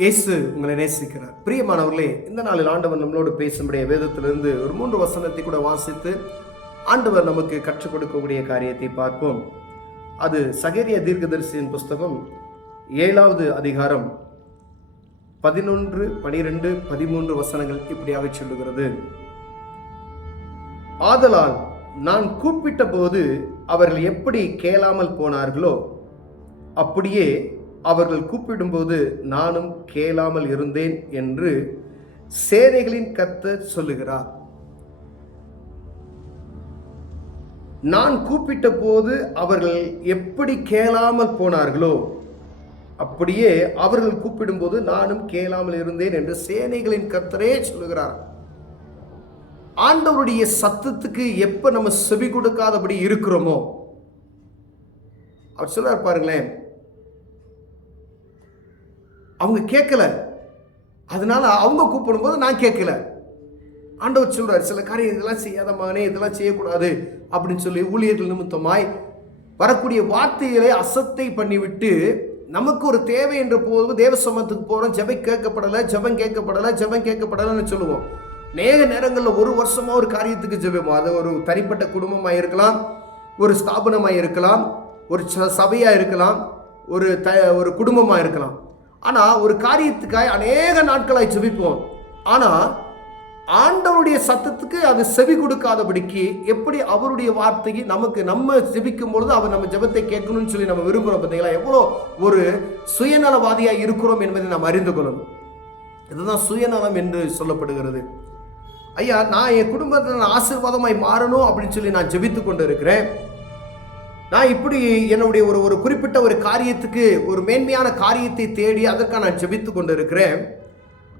இயேசு உங்களை நேசிக்கிறார். பிரியமானவர்களே, இந்த நாளில் ஆண்டவர் நம்மளோடு பேசும்படிய வேதத்திலிருந்து ஒரு 3 வசனத்தை கூட வாசித்து ஆண்டவர் நமக்கு கற்றுக் கொடுக்கக்கூடிய காரியத்தை பார்ப்போம். அது சகரியா தீர்க்கதரிசியின் புஸ்தகம் 7வது அதிகாரம் 11, 12, 13 வசனங்கள் இப்படியாக சொல்லுகிறது. ஆதலால் நான் கூப்பிட்ட போது அவர்கள் எப்படி கேளாமல் போனார்களோ அப்படியே அவர்கள் கூப்பிடும்போது நானும் கேளாமல் இருந்தேன் என்று சேனைகளின் கர்த்தர் சொல்லுகிறார். நான் கூப்பிட்ட போது அவர்கள் எப்படி கேளாமல் போனார்களோ அப்படியே அவர்கள் கூப்பிடும்போது நானும் கேளாமல் இருந்தேன் என்று சேனைகளின் கர்த்தரே சொல்லுகிறார். ஆண்டவருடைய சத்தத்துக்கு எப்ப நம்ம செவி கொடுக்காதபடி இருக்கிறோமோ, அவர் சொல்றார் பாருங்களேன், அவங்க கேட்கல, அதனால அவங்க கூப்பிடும்போது நான் கேட்கல. ஆண்டவர் சொல்றாரு, சில காரியம் இதெல்லாம் செய்யாத மகனே, இதெல்லாம் செய்யக்கூடாது அப்படின்னு சொல்லி ஊழியர்கள் நிமித்தமாய் வரக்கூடிய வார்த்தைகளை அசத்தை பண்ணிவிட்டு நமக்கு ஒரு தேவை என்ற போது தேவ சமத்துக்கு போறோம், ஜெபம் கேட்கப்படலைன்னு சொல்லுவோம். நேர நேரங்களில் ஒரு வருஷமா ஒரு காரியத்துக்கு ஜெபம், அது ஒரு தனிப்பட்ட குடும்பமாக இருக்கலாம், ஒரு ஸ்தாபனமாக இருக்கலாம், ஒரு சபையாக இருக்கலாம், ஒரு குடும்பமாக இருக்கலாம். ஆனால் ஒரு காரியத்துக்காய் அநேக நாட்களாய் ஜெபிப்போம். ஆனால் ஆண்டவருடைய சத்தத்துக்கு அது செவி கொடுக்காதபடிக்கு எப்படி அவருடைய வார்த்தைக்கு நம்ம ஜெபிக்கும் பொழுது அவர் நம்ம ஜெபத்தை கேட்கணும்னு சொல்லி நம்ம விரும்புகிறோம். பார்த்தீங்களா, எவ்வளோ ஒரு சுயநலவாதியாக இருக்கிறோம் என்பதை நாம் அறிந்து கொள்ளணும். இதுதான் சுயநலம் என்று சொல்லப்படுகிறது. ஐயா, நான் என் குடும்பத்தில் ஆசீர்வாதமாய் மாறணும் அப்படின்னு சொல்லி நான் ஜெபித்து கொண்டு இருக்கிறேன். நான் இப்படி என்னுடைய ஒரு குறிப்பிட்ட ஒரு காரியத்துக்கு ஒரு மேன்மையான காரியத்தை தேடி அதற்காக நான் ஜெபித்து கொண்டு இருக்கிறேன்.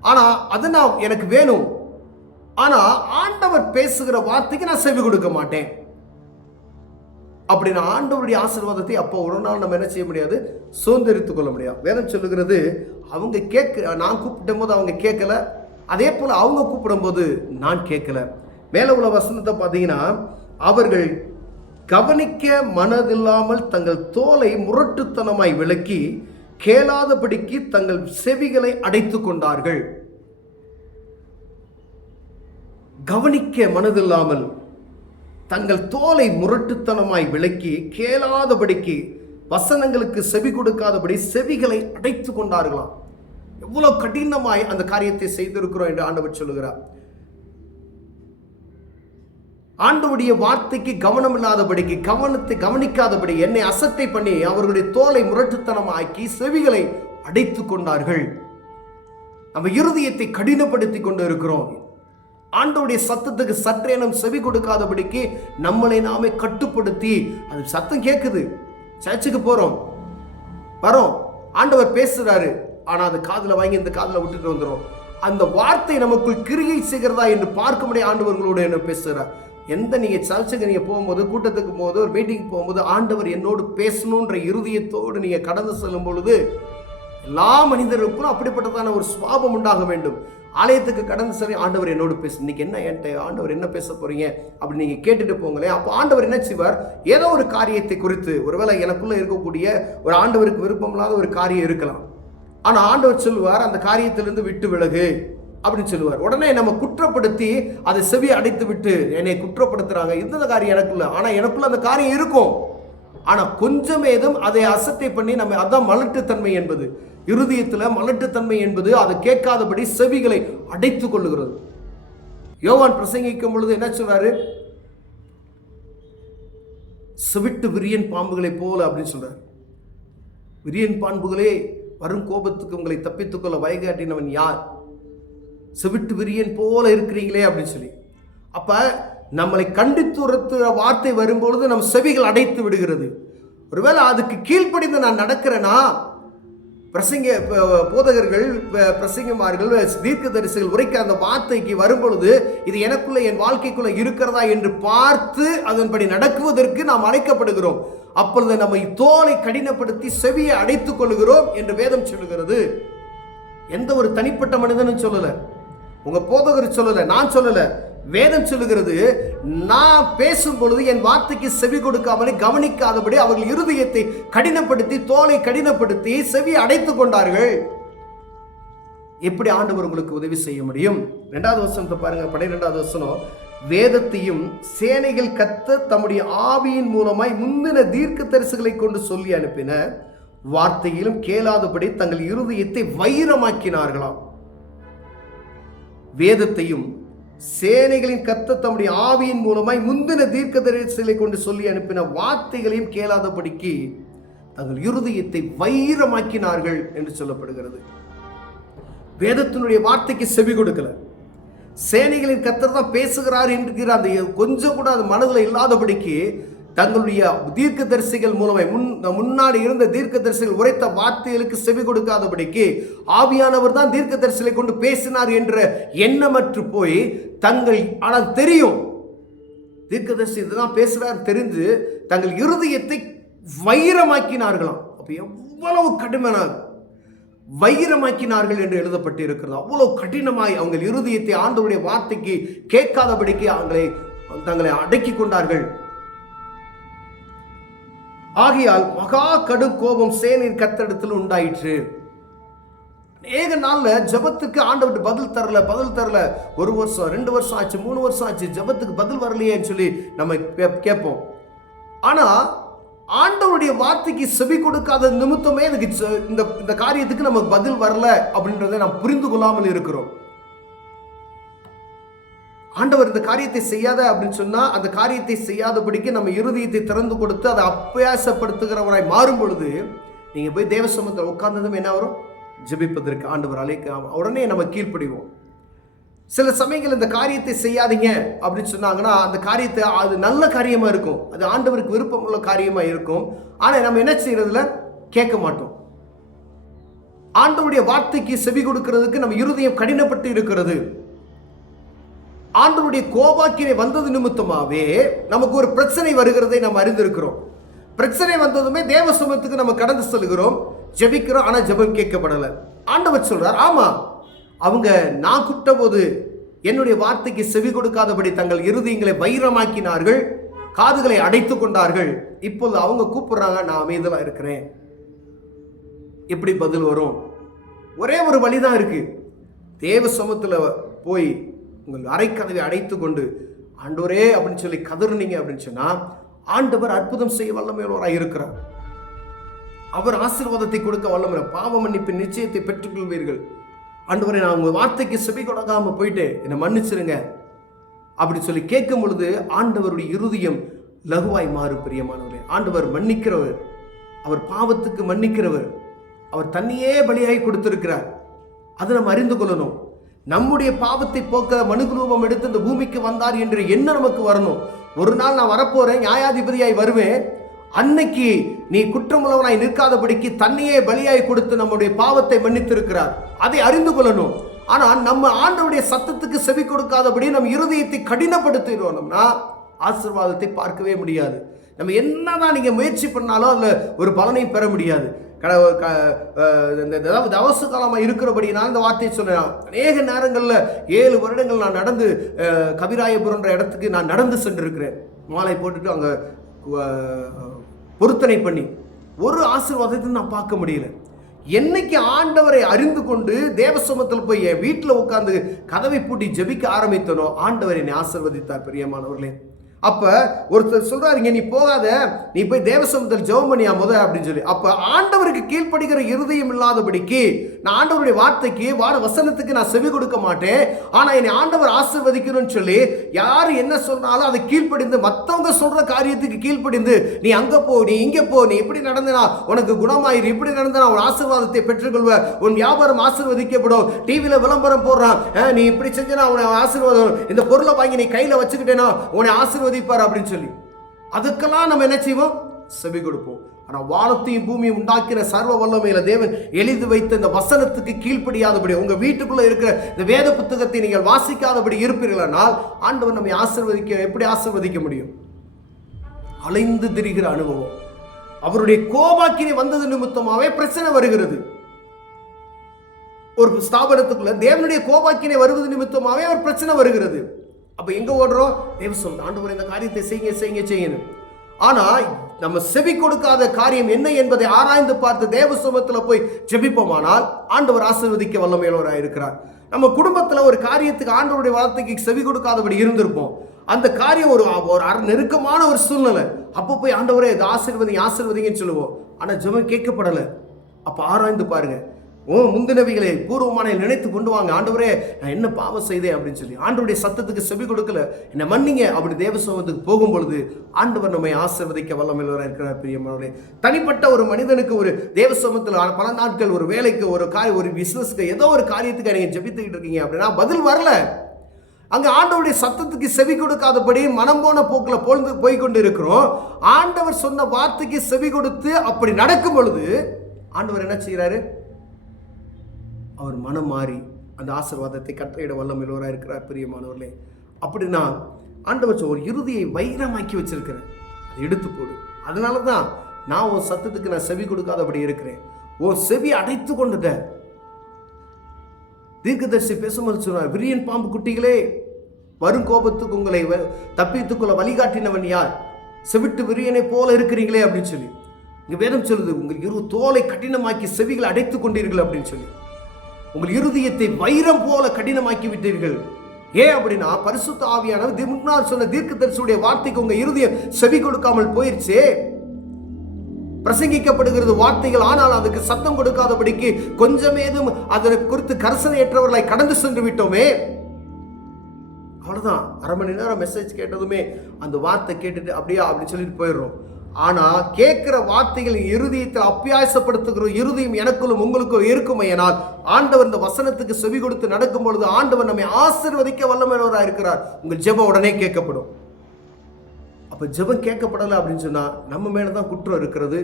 ஆனால் அது நான் எனக்கு வேணும். ஆனால் ஆண்டவர் பேசுகிற வார்த்தைக்கு நான் செவி கொடுக்க மாட்டேன். அப்படி நான் ஆண்டவருடைய ஆசீர்வாதத்தை அப்போ ஒரு நாள் நம்ம என்ன செய்ய முடியாது, சுதந்திரித்துக் கொள்ள முடியாது. வேதம் சொல்லுகிறது, அவங்க நான் கூப்பிடும் போது அவங்க கேட்கல, அதே போல அவங்க கூப்பிடும்போது நான் கேட்கல. மேல உள்ள வசனத்தை பார்த்தீங்கன்னா, அவர்கள் கவனிக்க மனதில்லாமல் தங்கள் தோலை முரட்டுத்தனமாய் விலக்கி கேளாதபடிக்கு தங்கள் செவிகளை அடைத்துக் கொண்டார்கள். கவனிக்க மனதில்லாமல் தங்கள் தோலை முரட்டுத்தனமாய் விலக்கி கேளாதபடிக்கு, வசனங்களுக்கு செவி கொடுக்காதபடி செவிகளை அடைத்து கொண்டார்களாம். எவ்வளவு கடினமாய் அந்த காரியத்தை செய்திருக்கிறோம் என்று ஆண்டவர் சொல்லுகிறார். ஆண்டவருடைய வார்த்தைக்கு கவனம் இல்லாதபடிக்கு, கவனிக்காதபடி என்னை அசட்டை பண்ணி அவர்களுடைய தோலை முரட்டுத்தனமாக்கி செவிகளை அடைத்து கொண்டார்கள். நம்ம இருதயத்தை கடினப்படுத்தி கொண்டு இருக்கிறோம். ஆண்டவருடைய சத்தத்துக்கு சற்றேனும் செவி கொடுக்காதபடிக்கு நம்மளை நாமே கட்டுப்படுத்தி, அது சத்தம் கேட்குது, சர்ச்சுக்கு போறோம் வரோம், ஆண்டவர் பேசுறாரு, ஆனா அது காதுல வாங்கி இந்த காதுல விட்டுட்டு வந்துடும். அந்த வார்த்தை நமக்குள் கிரியை செய்கிறதா என்று பார்க்க முடிய ஆண்டவர்களோடு என்ன பேசுறார். நீங்க சர்ச்சுக்கு நீங்க போகும்போது, கூட்டத்துக்கு போகும்போது, ஒரு மீட்டிங் போகும்போது ஆண்டவர் என்னோடு பேசணுன்ற இருதயத்தோடு நீங்க கடந்து செல்லும் பொழுது எல்லா மனிதருக்கும் அப்படிப்பட்டதான ஒரு சுவாபம் உண்டாக வேண்டும். ஆலயத்துக்கு கடந்து சரி, ஆண்டவர் என்னோடு பேசு, இன்னைக்கு என்ன என்கிட்ட ஆண்டவர் என்ன பேச போறீங்க அப்படின்னு நீங்க கேட்டுட்டு போங்களேன். அப்போ ஆண்டவர் என்ன செய்வார், ஏதோ ஒரு காரியத்தை குறித்து, ஒருவேளை எனக்குள்ள இருக்கக்கூடிய ஒரு ஆண்டவருக்கு விருப்பம் இல்லாத ஒரு காரியம் இருக்கலாம். ஆனா ஆண்டவர் சொல்லுவார், அந்த காரியத்திலிருந்து விட்டு விலகு அப்படின்னு சொல்லுவார். உடனே நம்ம குற்றப்படுத்தி அதை செவி அடைத்து விட்டு, என்னை குற்றப்படுத்துறாங்க, இந்த காரியம் எனக்குள்ள, ஆனா எனக்குள்ள அந்த காரியம் இருக்கும், ஆனா கொஞ்சம் ஏதும் அதை அசட்டை பண்ணி நம்ம, அதான் மலட்டுத்தன்மை என்பது, இருதயத்துல மலட்டுத்தன்மை என்பது, அதை கேட்காதபடி செவிகளை அடைத்துக் கொள்ளுகிறது. யோவான் பிரசங்கிக்கும் பொழுது என்ன சொல்றாரு, செவிட்டு விரியன் பாம்புகளை போல அப்படின்னு சொல்றாரு. விரியன் பாம்புகளே, வரும் கோபத்துக்கு உங்களை தப்பித்துக்கொள்ள வழிகாட்டினவன் யார்? செவிட்டு விரியன் போல இருக்கிறீங்களே அப்படின்னு சொல்லி. அப்ப நம்மளை கண்டித்துரத்துற வார்த்தை வரும்பொழுது நம் செவிகள் அடைத்து விடுகிறது. ஒருவேளை அதுக்கு கீழ்ப்படிந்து நான் நடக்கிறேன்னா, போதகர்கள், பிரசங்கமார்கள், தீர்க்கதரிசிகள் உரைக்க அந்த வார்த்தைக்கு வரும்பொழுது இது எனக்குள்ள, என் வாழ்க்கைக்குள்ள இருக்கிறதா என்று பார்த்து அதன்படி நடக்குவதற்கு நாம் அழைக்கப்படுகிறோம். அப்பொழுது நம்ம தோலை கடினப்படுத்தி செவியை அடைத்துக் கொள்கிறோம் என்று வேதம் சொல்லுகிறது. எந்த ஒரு தனிப்பட்ட மனிதனும் சொல்லல, உங்க போதகர் சொல்லல, நான் சொல்லல, வேதம் சொல்லுகிறது. நான் பேசும் பொழுது என் வார்த்தைக்கு செவி கொடுக்காமலே கவனிக்காதபடி அவர்கள் இருதயத்தை கடினப்படுத்தி, தோலை கடினப்படுத்தி செவி அடைத்துக் கொண்டார்கள். எப்படி ஆண்டவர் உங்களுக்கு உதவி செய்ய முடியும்? 2வது வசனத்தை பாருங்க. 12வது வசனம், வேதத்தையும் சேனைகள் கர்த்தர் தம்முடைய ஆவியின் மூலமாய் முந்தின தீர்க்கதரிசிகளை கொண்டு சொல்லி அனுப்பின வார்த்தையிலும் கேளாதபடி தங்கள் இருதயத்தை வைரமாக்கினார்களாம். வேதத்தையும் சேனைகளின் கர்த்தர் தம்முடைய ஆவியின் மூலமாய் முந்தின தீர்க்கதரிசிகளை கொண்டு சொல்லி அனுப்பின வார்த்தைகளையும் கேளாதபடிக்கு தங்கள் இருதயத்தை வைரமாக்கினார்கள் என்று சொல்லப்படுகிறது. வேதத்தினுடைய வார்த்தைக்கு செவி கொடுக்கல. சேனைகளின் கர்த்தர் தான் பேசுகிறார் என்கிற அந்த கொஞ்சம் கூட அது மனதில் இல்லாதபடிக்கு தங்களுடைய தீர்க்கதரிசிகள் மூலமாய் முன்னாடி இருந்த தீர்க்கதரிசிகள் உரைத்த வார்த்தைகளுக்கு செவி கொடுக்காதபடிக்கு ஆவியானவர் தான் தீர்க்கதரிசிகளை கொண்டு பேசினார் என்ற எண்ணமற்று போய் ஆனால் தெரியும் தீர்க்கதரிசி இதுதான் பேசுறார் தெரிந்து தங்கள் இருதயத்தை வைரமாக்கினார்களாம். அப்ப எவ்வளவு கடுமையான வைரமாக்கினார்கள் என்று எழுதப்பட்டு இருக்கிறது. அவ்வளவு கடினமாய் அவங்க இருதயத்தை ஆண்டவருடைய வார்த்தைக்கு கேட்காதபடிக்கு தங்களை அடக்கி கொண்டார்கள். ஆகையால் மகா கடும் கோபம் சேனையின் கர்த்தரிடத்தில் உண்டாயிற்று. அநேக நாள்ல ஜபத்துக்கு ஆண்டவர் பதில் தரல. 1 வருஷம் 2 வருஷம் ஆச்சு, 3 வருஷம் ஆச்சு, ஜபத்துக்கு பதில் வரலையேன்னு சொல்லி நம்ம கேட்போம். ஆனா ஆண்டவருடைய வார்த்தைக்கு செவி கொடுக்காத நிமித்தமே இந்த காரியத்துக்கு நமக்கு பதில் வரல அப்படின்றத நாம் புரிந்து கொள்ளாமல் இருக்கிறோம். ஆண்டவர் இந்த காரியத்தை செய்யாத அப்படின்னு சொன்னா அந்த காரியத்தை செய்யாதபடிக்கு நம்ம இருதயத்தை திறந்து கொடுத்து அதை அபியாசப்படுத்துகிறவராய் மாறும் பொழுது நீங்க போய் தேவ சமூகத்தில் உட்கார்ந்ததும் என்ன வரும்? ஜெபிப்பதற்கு ஆண்டவர் அழைக்க உடனே நம்ம கீழ்ப்படிவோம். சில சமயங்கள் இந்த காரியத்தை செய்யாதீங்க அப்படின்னு சொன்னாங்கன்னா அந்த காரியத்தை அது நல்ல காரியமா இருக்கும், அது ஆண்டவருக்கு விருப்பம் உள்ள காரியமா இருக்கும். ஆனா நம்ம என்ன செய்யறதுல கேட்க மாட்டோம். ஆண்டவருடைய வார்த்தைக்கு செவி கொடுக்கிறதுக்கு நம்ம இருதயம் கடினப்பட்டு இருக்கிறது. ஆண்டவருடைய கோபாக்கினை வந்தது நிமித்தமாவே நமக்கு ஒரு பிரச்சனை வருகிறதை நம்ம அறிந்திருக்கிறோம். பிரச்சனை வந்ததுமே தேவ சமூகத்துக்கு நம்ம கடந்து செல்கிறோம், ஜெபிக்கிறோம். ஆனா ஜெபம் கேட்கப்படல. ஆண்டவர் சொல்றார், ஆமா அவங்க நான் கூப்பிட்ட போது என்னுடைய வார்த்தைக்கு செவி கொடுக்காதபடி தங்கள் இருதயங்களை வைரமாக்கினார்கள், காதுகளை அடைத்து கொண்டார்கள். இப்போது அவங்க கூப்பிடுறாங்க, நான் அமைதியா இருக்கிறேன். எப்படி பதில் வரும்? ஒரே ஒரு வழிதான் இருக்கு. தேவ சமூகத்துல போய் உங்கள் அறைக்கதவை அடைத்து கொண்டு ஆண்டவரே அப்படின்னு சொல்லி கதறுனீங்க அப்படின்னு சொன்னா ஆண்டவர் அற்புதம் செய்ய வல்லமையுள்ளவராய் இருக்கிறார். அவர் ஆசீர்வாதத்தை கொடுக்க வல்லமை. பாவ மன்னிப்பின் நிச்சயத்தை பெற்றுக்கொள்வீர்கள். ஆண்டவரே, நான் உங்க வார்த்தைக்கு செவி கொடுக்காம போயிட்டு என்னை மன்னிச்சிருங்க அப்படி சொல்லி கேட்கும் பொழுது ஆண்டவருடைய இருதயம் லகுவாய் மாறு. பிரியமானவரே, ஆண்டவர் மன்னிக்கிறவர், அவர் பாவத்துக்கு மன்னிக்கிறவர், அவர் தன்னையே பலியாய் கொடுத்திருக்கிறார். அதை நம்ம அறிந்து கொள்ளணும். நம்முடைய பாவத்தை போக்க மனுரூபம் எடுத்து இந்த பூமிக்கு வந்தார் என்று என்ன நமக்கு வரணும்? ஒரு நாள் நான் வரப்போறேன், நியாயாதிபதியாய் வருவேன். அன்னைக்கு நீ குற்றமுள்ளவனாய் நிற்காதபடிக்கு தன்னையே பலியாய் கொடுத்து நம்முடைய பாவத்தை மன்னித்திருக்கிறார். அதை அறிந்து கொள்ளணும். ஆனால் நம்ம ஆண்டவருடைய சத்தத்துக்கு செவி கொடுக்காதபடி நம்ம இருதயத்தை கடினப்படுத்தினோம்னா ஆசீர்வாதத்தை பார்க்கவே முடியாது. நம்ம என்னதான் நீங்க முயற்சி பண்ணாலும் அதுல ஒரு பலனையும் பெற முடியாது. தவச காலமாக இருக்கிறபடினால் இந்த வார்த்தையை சொன்னேன். அநேக நேரங்களில் 7 வருடங்கள் நான் நடந்து கவிராயபுரன்ற இடத்துக்கு நான் நடந்து சென்றிருக்கிறேன். மாலை போட்டுட்டு அங்கே பொருத்தனை பண்ணி ஒரு ஆசீர்வாதத்தை நான் பார்க்க முடியல. என்னைக்கு ஆண்டவரை அறிந்து கொண்டு தேவசமத்தில் போய் என் வீட்டில் உட்காந்து கதவை பூட்டி ஜெபிக்க ஆரம்பித்தனோ ஆண்டவர் என்னை ஆசீர்வதித்தார். பிரியமானவர்களே, அப்ப ஒருத்தர் சொல்றாருங்க, நீ போகாத, நீ போய் தேவசமத்தில் ஜெபம் பண்ணியா அப்படின்னு சொல்லி. அப்ப ஆண்டவருக்கு கீழ்ப்படுகிற இருதயம் இல்லாதபடிக்கு நான் ஆண்டவருடைய வார்த்தைக்கு வசனத்துக்கு நான் செவி கொடுக்க மாட்டேன். ஆனா என்னை ஆண்டவர் ஆசீர்வதிக்கணும்னு சொல்லி யாரு என்ன சொன்னாலும் அதை கீழ்ப்படிந்து, மற்றவங்க சொல்ற காரியத்துக்கு கீழ்ப்படிந்து, நீ அங்க போ, நீ இங்க போ, நீ இப்படி நடந்தனா உனக்கு குணமாயிரு, இப்படி நடந்தனா ஒரு ஆசீர்வாதத்தை பெற்றுக்கொள்வ, உன் வியாபாரம் ஆசீர்வதிக்கப்படும், டிவியில விளம்பரம் போடுறான், நீ இப்படி செஞ்சனா உன ஆசீர்வாதம், இந்த பொருளை வாங்கி நீ கையில வச்சுக்கிட்டேனா உன்னை ஆசீர்வதிப்பார் அப்படின்னு சொல்லி அதுக்கெல்லாம் நம்ம என்ன செய்வோம்? செவி கொடுப்போம். ஆனா வானத்தையும் பூமியும் உண்டாக்கிற சர்வ வல்லமையில தேவன் எழுதி வைத்த இந்த வசனத்துக்கு கீழ்ப்படியாதபடி, உங்க வீட்டுக்குள்ள இருக்கிற இந்த வேத புத்தகத்தை நீங்கள் வாசிக்காதபடி இருப்பீர்களானால் ஆண்டவர் நம்மை எப்படி ஆசீர்வதிக்க முடியும்? அலைந்து திரிகிற அனுபவம். அவருடைய கோபாக்கினை வந்தது நிமித்தமாவே பிரச்சனை வருகிறது. ஒரு ஸ்தாபனத்துக்குள்ள தேவனுடைய கோபாக்கினை வருவது நிமித்தமாவே ஒரு பிரச்சனை வருகிறது. அப்ப எங்க ஓடுறோம்? தேவ சொல்ல ஆண்டவர் இந்த காரியத்தை செய்யுங்க செய்யுங்க செய்யணும். ஆனா நம்ம செவி கொடுக்காத காரியம் என்ன என்பதை ஆராய்ந்து பார்த்து தேவ சமூகத்தில் போய் ஜெபிப்போமானால் ஆண்டவர் ஆசீர்வதிக்க வல்லமையுள்ளவராக இருக்கிறார். நம்ம குடும்பத்தில் ஒரு காரியத்துக்கு ஆண்டவருடைய வார்த்தைக்கு செவி கொடுக்காதபடி இருந்திருப்போம். அந்த காரியம் ஒரு நெருக்கமான ஒரு சூழ்நிலை. அப்போ போய் ஆண்டவரே இது ஆசீர்வதிங்கன்னு சொல்லுவோம். ஆனால் ஜெபம் கேட்கப்படலை. அப்போ ஆராய்ந்து பாருங்க. முந்தினவைகளை பூர்வமான நினைத்து கொண்டு வாங்க. ஆண்டவரே நான் என்ன பாவம் செய்தேன் அப்படின்னு சொல்லி ஆண்டவருடைய சத்தத்துக்கு செவி கொடுக்கல, என்ன மன்னிங்க அப்படி தேவ சமூகத்துக்கு போகும்பொழுது ஆண்டவர் நம்மை ஆசீர்வதிக்க வல்லமையுள்ளவராக இருக்கிறார். பிரியமானவர்களே, தனிப்பட்ட ஒரு மனிதனுக்கு ஒரு தேவ சமூகத்தில் பல நாட்கள் ஒரு வேலைக்கு ஒரு பிசினஸ்க்கு ஏதோ ஒரு காரியத்துக்கு நீங்க ஜெபித்துக்கிட்டு இருக்கீங்க அப்படின்னா பதில் வரல. அங்க ஆண்டவருடைய சத்தத்துக்கு செவி கொடுக்காதபடி மனம் போன போக்கில் போய்கொண்டு இருக்கிறோம். ஆண்டவர் சொன்ன வார்த்தைக்கு செவி கொடுத்து அப்படி நடக்கும் பொழுது ஆண்டவர் என்ன செய்யறாரு? அவர் மனம் மாறி அந்த ஆசீர்வாதத்தை கட்டளையிட வல்லமையுள்ளவராக இருக்கிறார். பிரியமானவர்களே, அப்படின்னா ஆண்டவர் ஒரு இறுதியை வைரமாக்கி வச்சிருக்கிறேன், அதை எடுத்து போடு. அதனால தான் நான் உன் சத்தத்துக்கு நான் செவி கொடுக்காதபடி இருக்கிறேன். உன் செவி அடைத்து கொண்டத தீர்க்கதரிசி பேசும்போது சொன்னார், விரியன் பாம்பு குட்டிகளே, வரும் கோபத்துக்கு உங்களை தப்பித்துக்குள்ள வழிகாட்டினவன் யார்? செவிட்டு விரியனை போல இருக்கிறீங்களே அப்படின்னு சொல்லி இங்க வேதம் சொல்லுது. உங்கள் தோலை கடினமாக்கி செவிகளை அடைத்து கொண்டீர்கள் அப்படின்னு சொல்லி உங்கள் இருதயத்தை வைரம் போல கடினமாக்கி விட்டீர்கள். ஏன் அப்படின்னா பரிசுத்த ஆவியானவர் முன்னாள் சொன்ன தீர்க்கதரிசியுடைய வார்த்தைக்கு உங்க இருதயம் செவி கொடுக்காமல் போயிருச்சே. பிரசங்கிக்கப்படுகிறது வார்த்தைகள், ஆனால் அதுக்கு சத்தம் கொடுக்காதபடிக்கு கொஞ்சமேதும் அதனை குறித்து கரிசனையற்றவர்களாய் கடந்து சென்று விட்டோமே. அவ்வளவுதான். அரை மணி நேரம் மெசேஜ் கேட்டதுமே அந்த வார்த்தை கேட்டுட்டு அப்படியா அப்படின்னு சொல்லிட்டு போயிடுறோம். ஆனா கேட்கிற வார்த்தைகள் இருதயத்தில் அப்பியாசப்படுத்துகிறோம். இருதயம் எனக்குள்ளும் உங்களுக்கும் இருக்குமையினால் ஆண்டவர் இந்த வசனத்துக்கு செவி கொடுத்து நடக்கும் பொழுது ஆண்டவர் நம்மை ஆசீர்வதிக்க வல்லமையுள்ளவராக இருக்கிறார். உங்கள் ஜெபம் உடனே கேட்கப்படும். அப்ப ஜெபம் கேட்கப்படலை அப்படின்னு சொன்னா நம்ம மேலதான் குற்றம் இருக்கிறது.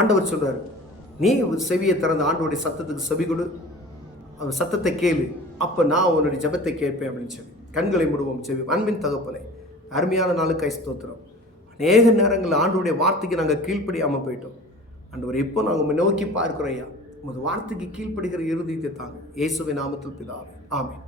ஆண்டவர் சொல்றாரு, நீ செவியை திறந்த ஆண்டவருடைய சத்தத்துக்கு செவி கொடு, அவர் சத்தத்தை கேளு, அப்ப நான் உன்னுடைய ஜெபத்தை கேட்பேன் அப்படின்னு சொல்லி கண்களை மூடுவோம். செவி. அன்பின் தகப்பனே, அருமையான நாளுக்காய் ஸ்தோத்திரம். அநேக நேரங்கள் ஆண்டவருடைய வார்த்தைக்கு நாங்கள் கீழ்ப்படியாமல் போயிட்டோம். ஆண்டவர் இப்போ நாங்கள் நோக்கி பார்க்கிறோம். ஐயா, உமது வார்த்தைக்கு கீழ்ப்படுகிற இருதயத்தை தாங்க. இயேசுவின் நாமத்தில் பிதாவே, ஆமென்.